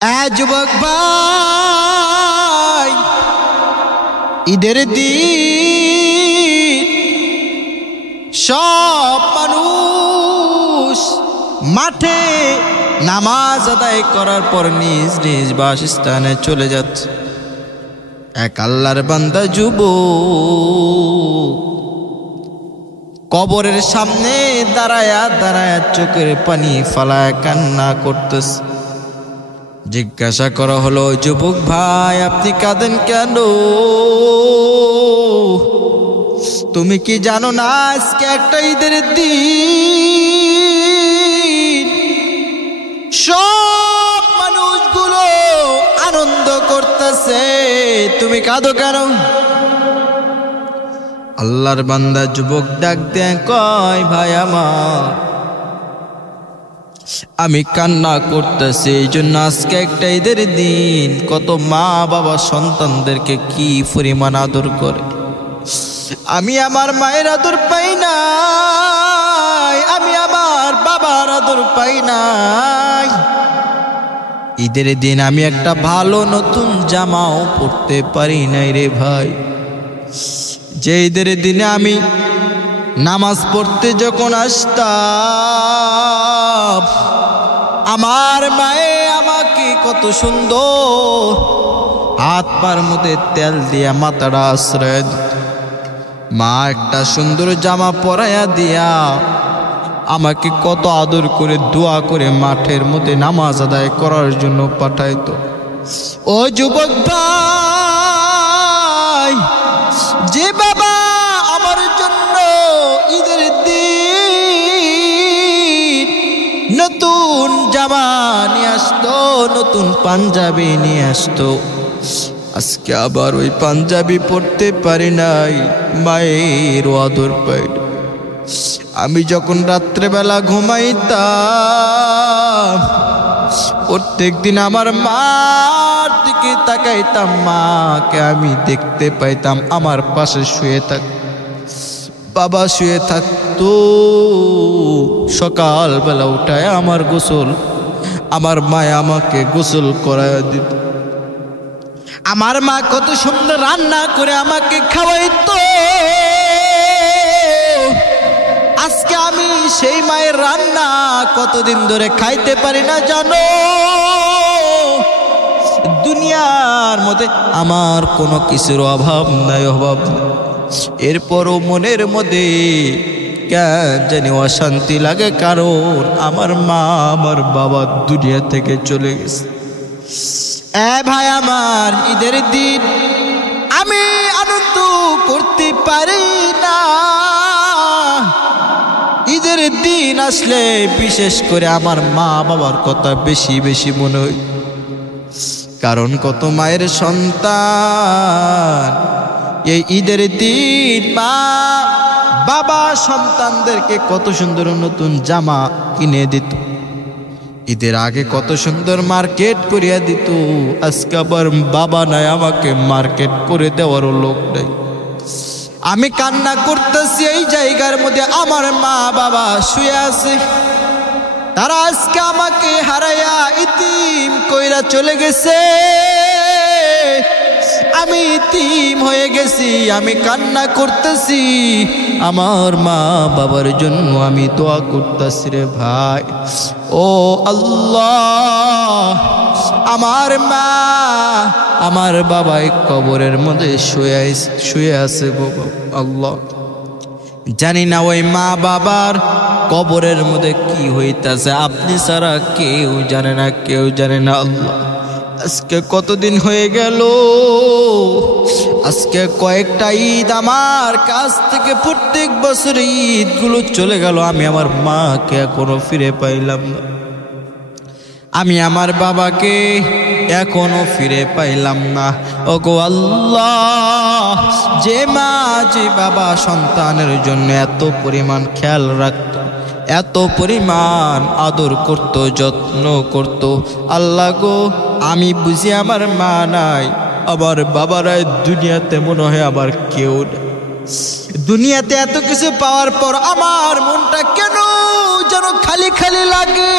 যুবক ভাই, ঈদের দিন সব মানুষ মাঠে নামাজ আদায় করার পর নিজ নিজ বাসস্থানে চলে যাচ্ছে। এক আল্লাহর বান্দা যুবক কবরের সামনে দাঁড়ায়া দাঁড়ায়া চোখের পানি ফালায় কান্না করতেছে। জিজ্ঞাসা করা হলো, যুবক ভাই আপনি কাঁদেন কেন? তুমি কি জানো না আজকে একটা ঈদের দিন, সব মানুষগুলো আনন্দ করতেছে, তুমি কাঁদো কেন? আল্লাহর বান্দা যুবক ডাক দেয়, কয় ভাই আমার, আমি কান্না করতেছি এই জন্য আজকে একটা ঈদের দিন। কত মা বাবা সন্তানদেরকে কি পরিমাণ আদর করে, আমি আমার মায়ের আদর পাই নাই, আমি আমার বাবার আদর পাই নাই। ঈদের দিন আমি একটা ভালো নতুন জামাও পরতে পারি নাই রে ভাই। যে ঈদের দিনে আমি নামাজ পড়তে যখন আসতাম, আমার মায়ে আমাকে কত সুন্দর হাত পার মধ্যে তেল দিয়া মাথাটা আশ্রয় দিত। মা একটা সুন্দর জামা পরাইয়া দিয়া আমাকে কত আদর করে দোয়া করে মাঠের মধ্যে নামাজ আদায় করার জন্য পাঠাইতো। ও যুবক ভাই, যে বাবা আমার জন্য ঈদের দিন নতুন জামা নিয়ে আসতো, নতুন পাঞ্জাবি নিয়ে আসতো, আজকে আবার ওই পাঞ্জাবি পরতে পারি নাই, মায়ের আদর পাই। আমি যখন রাত্রেবেলা ঘুমাইতাম, প্রত্যেক দিন আমার মার দিকে তাকাইতাম, মাকে আমি দেখতে পাইতাম আমার পাশে শুয়ে থাক, বাবা শুয়ে থাকতো। সকালবেলা উঠায় আমার গোসল, আমার মা আমাকে গোসল করায় দিত। আমার মা কত সুন্দর রান্না করে আমাকে খাওয়াইতো। আজকে আমি সেই মায়ের রান্না কতদিন ধরে খাইতে পারি না জানো। দুনিয়ার মধ্যে আমার কোনো কিছুর অভাব নাই, অভাব নাই, এরপরও মনের মধ্যে কেন জানি অশান্তি লাগে, কারণ আমার মা আমার বাবা দুনিয়া থেকে চলে গেছে। ভাই আমার, ঈদের দিন আমি আনন্দ করতে পারি না। ঈদের দিন আসলে বিশেষ করে আমার মা বাবার কথা বেশি বেশি মনে হয়, কারণ কত মায়ের সন্তান এই ঈদের দিন মা বাবা সন্তানদেরকে কত সুন্দর নতুন জামা কিনে দিত, ঈদের আগে কত সুন্দর মার্কেট করিয়া দিত। আজকে আবার বাবা নাই, আমাকে মার্কেট করে দেওয়ারও লোক নাই। আমি কান্না করতেছি, এই জায়গার মধ্যে আমার মা বাবা শুয়ে আছে, তারা আজকে আমাকে হারাইয়া ইতিম কইরা চলে গেছে। আমি ইতিম হয়ে গেছি, আমি কান্না করতেছি, আমার মা বাবার জন্য আমি দোয়া করতেছি রে ভাই। ও আল্লাহ, আমার মা আমার বাবাই কবরের মধ্যে শুয়ে আছে গো আল্লাহ। জানি না ওই মা বাবার কবরের মধ্যে কি হইতাছে, আপনি ছাড়া কেউ জানে না, কেউ জানে না আল্লাহ। আজকে কতদিন হয়ে গেল, আজকে কয়েকটা ঈদ আমার কাছ থেকে প্রত্যেক বছর ঈদগুলো চলে গেল, আমি আমার মাকে এখনো ফিরে পাইলাম না, আমি আমার বাবাকে এখনো ফিরে পাইলাম না। ওগো আল্লাহ, যে মা যে বাবা সন্তানের জন্য এত পরিমাণ খেয়াল রাখত, এত পরিমাণ আদর করত, যত্ন করত, আল্লাহ গো আমি বুঝি আমার মা নাই, আমার বাবারাই দুনিয়াতে মনে হয় আবার কেউ নেই। দুনিয়াতে এত কিছু পাওয়ার পর আমার মনটা কেন যেন খালি খালি লাগে।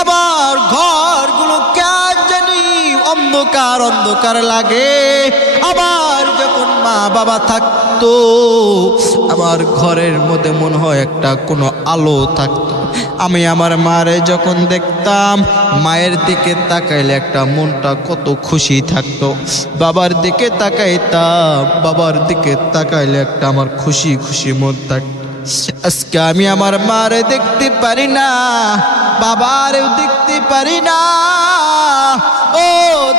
আবার ঘরগুলো কেন জানি অন্ধকার অন্ধকার লাগে। আবার যখন মা বাবা থাকতো আমার ঘরের মধ্যে মনে হয় একটা কোনো আলো থাকতো। আমি আমার মারে যখন দেখতাম, মায়ের দিকে তাকাইলে একটা মনটা কত খুশি থাকতো। বাবার দিকে তাকাইতাম, বাবার দিকে তাকাইলে একটা আমার খুশি খুশি মন থাকতো। আজকে আমি আমার মারে দেখতে পারি না, বাবারেও দেখতে পারি না। ও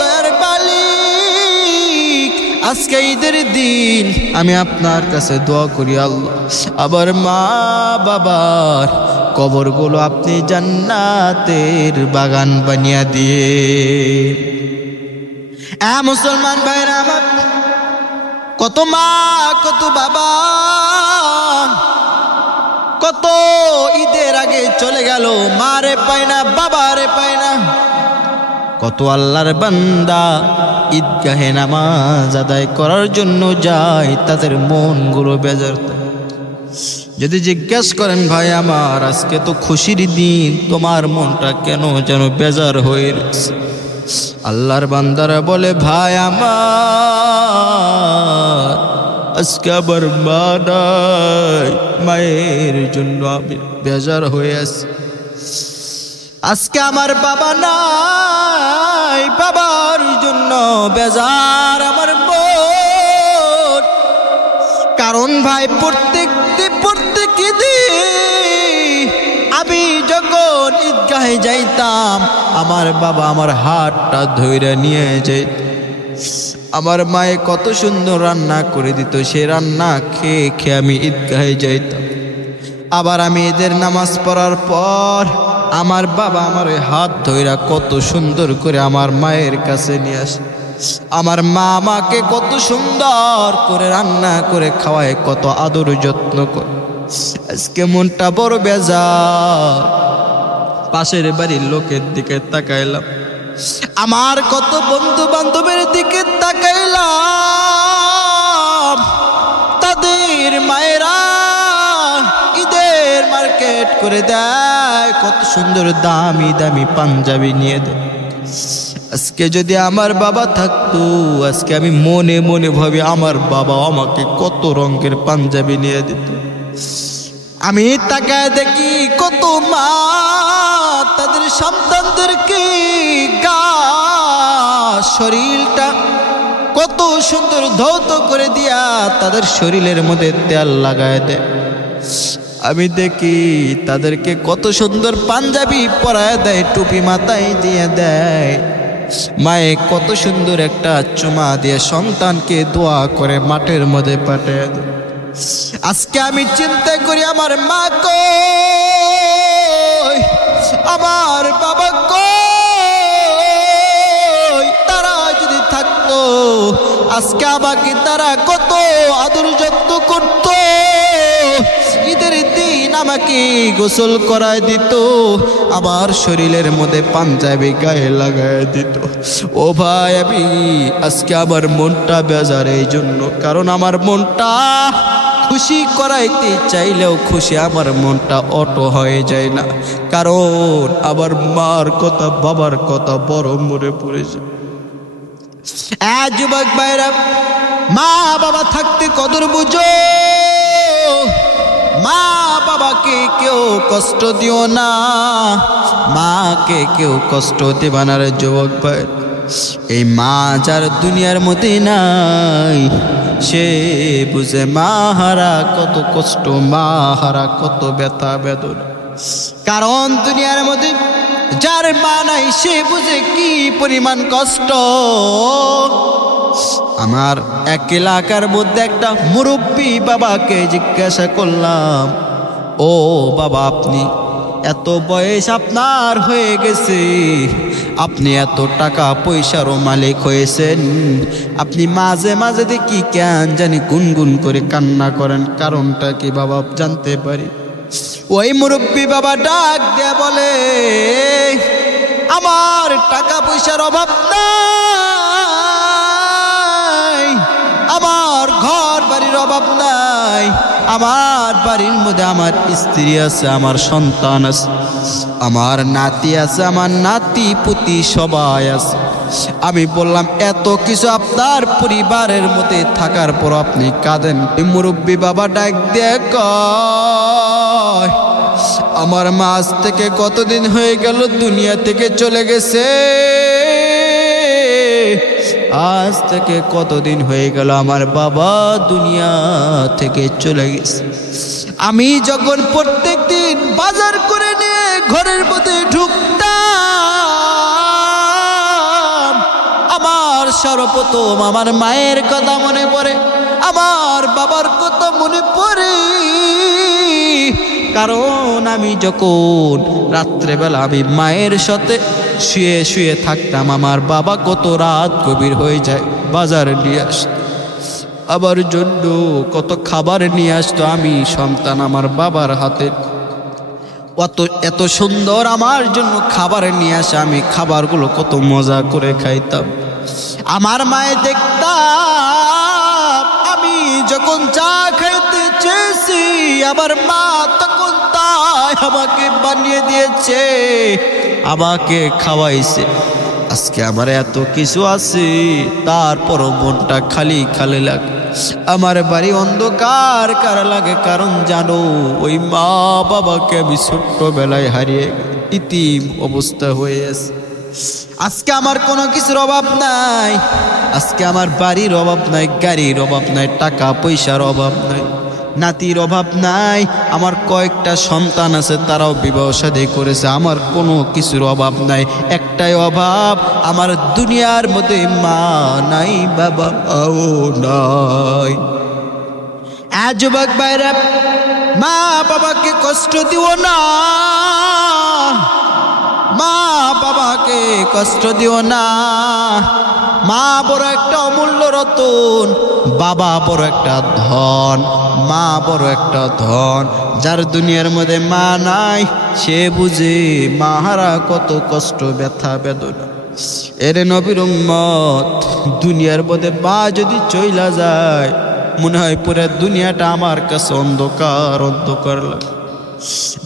তার মালিক, আজকে ঈদের দিন আমি আপনার কাছে দোয়া করি আল্লাহ, আবার মা বাবার কবরগুলো আপনি জান্নাতের বাগান বানিয়ে দিয়ে। মুসলমান ভাইরা আমার, কত মা কত বাবা কত ঈদের আগে চলে গেল, মারে পায় না বাবারে পায় না। কত আল্লাহর বান্দা ঈদগাহে নামাজ আদায় করার জন্য যায়, তাদের মনগুলো বেজার। যদি জিজ্ঞাসা করেন ভাই আমার আজকে তো খুশির দিন, তোমার মনটা কেন যেন বেজার হয়ে রয়েছে? আল্লাহর বান্দারা বলে ভাই আমার আজকে আবার মা নাই, মায়ের জন্য আমি বেজার হয়ে আছি। আজকে আমার বাবা নাই, বাবার জন্য বেজার আমার মন। কারণ ভাই প্রত্যেক দিন আমি যখন ঈদগাহে যাইতাম, আমার বাবা আমার হাতটা ধইরা নিয়ে যেত। আমার মায়ে কত সুন্দর রান্না করে দিত, সে রান্না খেয়ে খেয়ে আমি ঈদগাহে যাইতাম। আবার আমি ঈদের নামাজ পড়ার পর আমার বাবা আমার হাত ধইরা কত সুন্দর করে আমার মায়ের কাছে নিয়ে আসে। আমার মা আমাকে কত সুন্দর করে রান্না করে খাওয়ায়, কত আদর যত্ন করে। আজকে মনটা বড় বেজার। পাশের বাড়ির লোকের দিকে তাকাইলাম, আমার কত বন্ধু বান্ধবের দিকে তাকাইলাম, তাদের মায়েরা ঈদের মার্কেট করে দেয়, কত সুন্দর দামি দামি পাঞ্জাবি নিয়ে দেয়। আজকে যদি আমার বাবা থাকতো, আজকে আমি মনে মনে ভাবি আমার বাবা আমাকে কত রঙের পাঞ্জাবি নিয়ে দিত। আমি তাকায় দেখি কত মা তাদের সন্তানদেরকে শরীরটা কত সুন্দর ধৌত করে দিয়া তাদের শরীরের মধ্যে তেল লাগায় দেয়। আমি দেখি তাদেরকে কত সুন্দর পাঞ্জাবি পরায় দেয়, টুপি মাথায় দিয়ে দেয়। মায়ে কত সুন্দর একটা চুমা দিয়ে সন্তানকে দোয়া করে মাঠের মধ্যে পাঠায় দেয়। আজকে আমি চিন্তা করি আমার মা কই, আমার বাবা কই, তারা যদি থাকতো আজকে আমাকে তারা কত আদর যত্ন করতো। ঈদের দিন আমাকে গোসল করায় দিত, আমার শরীরের মধ্যে পাঞ্জাবি গায়ে লাগায় দিত। ও ভাই, আমি আজকে আমার মনটা বেজার এই জন্য, কারণ আমার মনটা খুশি করাইতে চাইলেও খুশি আমার মনটা অটো হয়ে যায় না, কারণ আবার মার কথা বাবার কথা বড় মনে পড়েছে। যুবক ভাইরা, মা বাবা থাকতে কদর বুঝো, মা বাবাকে কেউ কষ্ট দিও না, মাকে কেউ কষ্ট দেবা না রে যুবক ভাই। এই মা যার দুনিয়ার মধ্যে নাই, সে বুঝে মা হারা কত কষ্ট, মা হারা কত ব্যথা বেদনা। কারণ দুনিয়ার মধ্যে যার মা নাই সে বুঝে কি পরিমাণ কষ্ট। আমার এক এলাকার মধ্যে একটা মুরব্বী বাবাকে জিজ্ঞাসা করলাম, ও বাবা, আপনি এত বয়স আপনার হয়ে গেছে, আপনি এত টাকা পয়সারও মালিক হয়েছেন, আপনি মাঝে মাঝে দেখি কেন জানি গুনগুন করে কান্না করেন, কারণটা কি বাবা জানতে পারি? ওই মুরব্বী বাবা ডাক দিয়ে বলে, আমার টাকা পয়সার অভাব নাই, আমার ঘর বাড়ির অভাব নাই, আমার বাড়ির মধ্যে আমার স্ত্রী আছে, আমার সন্তান আছে, আমার নাতি আছে, আমার নাতি পুতি সবাই আছে। আমি বললাম এত কিছু আপনার পরিবারের মধ্যে থাকার পর আপনি কাঁদেন। মুরব্বী বাবা ডাক দিয়ে কয়, আমার মা আজ থেকে কতদিন হয়ে গেল দুনিয়া থেকে চলে গেছে, আজ থেকে কতদিন হয়ে গেল আমার বাবা দুনিয়া থেকে চলে গেছে। আমি যখন প্রত্যেক দিন বাজার করে নিয়ে ঘরের মধ্যে ঢুকতাম, আমার সর্বপ্রথম আমার মায়ের কথা মনে পড়ে, আমার বাবার কথা মনে পড়ে। কারণ আমি যখন রাত্রেবেলা আমি মায়ের সাথে শুয়ে শুয়ে থাকতাম, আমার বাবা কত রাত গভীর হয়ে যায় বাজারে নিয়ে আসতো, আমার জন্য কত খাবার নিয়ে আসতো। আমি সন্তান, আমার বাবার হাতে এত সুন্দর আমার জন্য খাবার নিয়ে আসে, আমি খাবারগুলো কত মজা করে খাইতাম। আমার মায়ে দেখতাম আমি যখন চা খাইতে চেয়েছি, আমার মা তখন তাই আমাকে বানিয়ে দিয়েছে, আমাকে খাওয়াইছে। আজকে আমার এত কিছু আছে, তারপরও মনটা খালি খালি লাগে। আমার বাড়ি অন্ধকার কার লাগে, কারণ জানো ওই মা বাবাকে আমি ছোট্টবেলায় হারিয়ে ইতিম অবস্থা হয়ে আছে। আজকে আমার কোনো কিছুর অভাব নাই, আজকে আমার বাড়ির অভাব নাই, গাড়ির অভাব নাই, টাকা পয়সার অভাব নাই, নাতির অভাব নাই। আমার কয়েকটা সন্তান আছে, তারাও বিবাহ শাদী করেছে, আমার কোনো কিছুর অভাব নাই। একটাই অভাব, আমার দুনিয়ার মধ্যে মা নাই, বাবাও নাই। যুবক ভাইরা, মা বাবাকে কষ্ট দিও না, মা বাবাকে কষ্ট দিও না। মা বড় একটা অমূল্য রতন, বাবা বড় একটা ধন, মা বড় একটা ধন। যার দুনিয়ার মধ্যে মা নাই সে বুঝে মাহারা কত কষ্ট, ব্যথা বেদনা। এর নবীর উম্মত, দুনিয়ার মধ্যে মা যদি চইলা যায়, মনে হয় পুরো দুনিয়াটা আমার কাছে অন্ধকার অন্ধকার লাগে।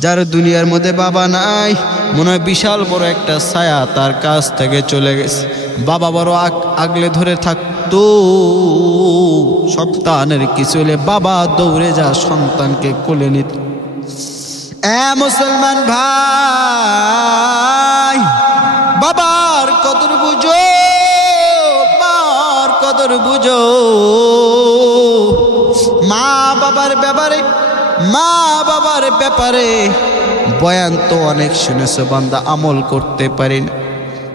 যার দুনিয়ার মধ্যে বাবা নাই, মনে হয় বিশাল বড় একটা ছায়া তার কাছ থেকে চলে গেছে। বাবা বড় আগলে ধরে থাকতো, সন্তানের কিছু হলে বাবা দৌড়ে যা সন্তানকে কোলে নিত। মুসলমান ভাই, বাবার কদর বুঝো, মার কদর বুঝো। মা বাবার ব্যাপারে বয়ান তো অনেক শুনেছো বান্দা, আমল করতে পারি না।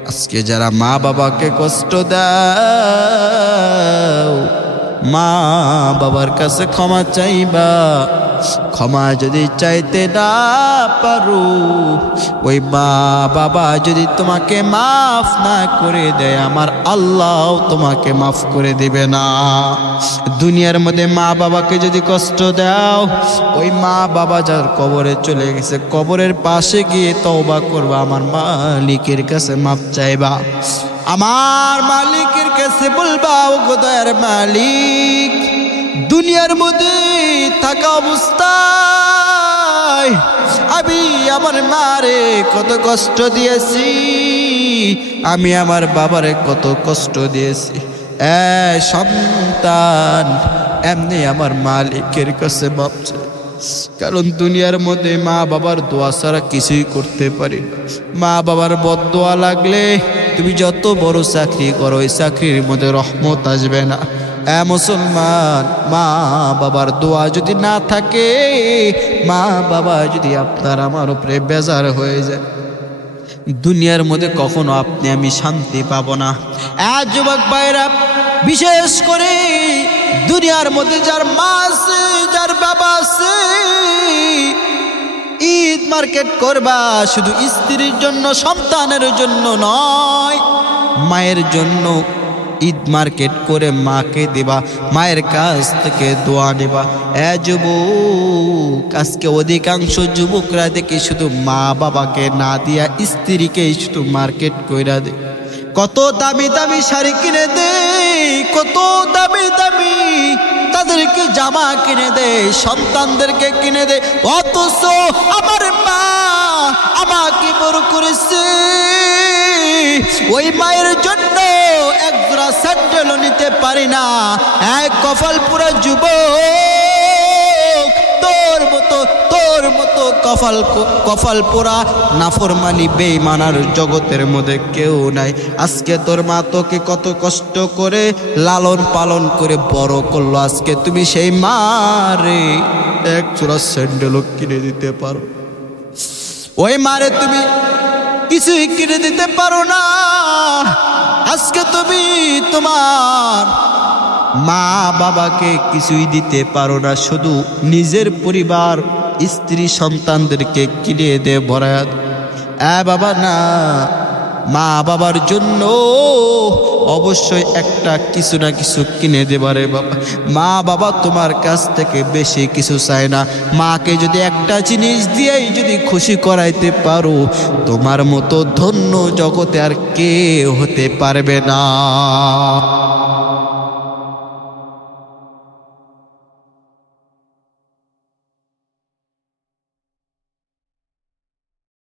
আজকে যারা মা বাবাকে কষ্ট দাও, মা বাবার কাছে ক্ষমা চাইবা। ক্ষমা যদি চাইতে না পারো, ওই মা বাবা যদি তোমাকে মাফ না করে দেয়, আমার আল্লাহ তোমাকে মাফ করে দিবে না। দুনিয়ার মধ্যে মা বাবাকে যদি কষ্ট দাও, ওই মা বাবা যার কবরে চলে গেছে, কবরের পাশে গিয়ে তওবা করবা, আমার মালিকের কাছে মাফ চাইবা, আমার মালিকের কাছে বলবা, ও গো দয়ার মালিক, দুনিয়ার মধ্যে থাকা অবস্থায় আমি আমার মারে কত কষ্ট দিয়েছি, আমি আমার বাবারে কত কষ্ট দিয়েছি। সন্তান, এমনি আমার মালিকের কাছে মাপ চাই। কারণ দুনিয়ার মধ্যে মা বাবার দোয়া ছাড়া কিছুই করতে পারি না। মা বাবার বদদোয়া লাগলে তুমি যত বড় চাকরি করো, ওই চাকরির মধ্যে রহমত আসবে না। মুসলমান, মা বাবার দোয়া যদি না থাকে, মা বাবা যদি আপনার আমার উপরে বেজার হয়ে যায়, দুনিয়ার মধ্যে কখনো আপনি আমি শান্তি পাবো না। যুবক ভাইরা, বিশেষ করে দুনিয়ার মধ্যে যার মা আছে, যার বাবা আছে, ঈদ মার্কেট করবা শুধু স্ত্রীর জন্য, সন্তানের জন্য নয়, মায়ের জন্য ঈদ মার্কেট করে মাকে দিবা, মায়ের কাছ থেকে দোয়া নেবা। যুবক, আজকে অধিকাংশ যুবকরা দেখি শুধু মা বাবাকে না দিয়া স্ত্রীকেই শুধু মার্কেট কইরা দে। কত দামি দামি শাড়ি কিনে দে, কত দামি দামি তাদেরকে জামা কিনে দে, সন্তানদেরকে কিনে দে, অথচ আমার মা আমাকে বড় করেছে, ওই মায়ের জন্য এক জোড়া স্যান্ডেলও নিতে পারি না। এক কপাল পুরা যুবক, তোর মতো কপাল পোড়া নাফরমানি বেঈমানার জগতের মধ্যে কেউ নাই। আজকে তোর মা তোকে কত কষ্ট করে লালন পালন করে বড় করলো, আজকে তুমি সেই মারে এক জোড়া স্যান্ডেলও কিনে দিতে পারো? ওই মারে তুমি কিছুই কিনে দিতে পারো না। আজকে তুমি তোমার মা বাবাকে কিছুই দিতে পারো না, শুধু নিজের পরিবার স্ত্রী সন্তানদেরকে কিনে দে ভরাত। বাবা না, মা বাবার জন্য অবশ্যই একটা কিছু না কিছু কিনে দেবারে বাবা। মা বাবা তোমার কাছ থেকে বেশি কিছু চায় না। মাকে যদি একটা জিনিস দিয়েই যদি খুশি করাইতে পারো, তোমার মতো ধন্য জগতে আর কেউ হতে পারবে না।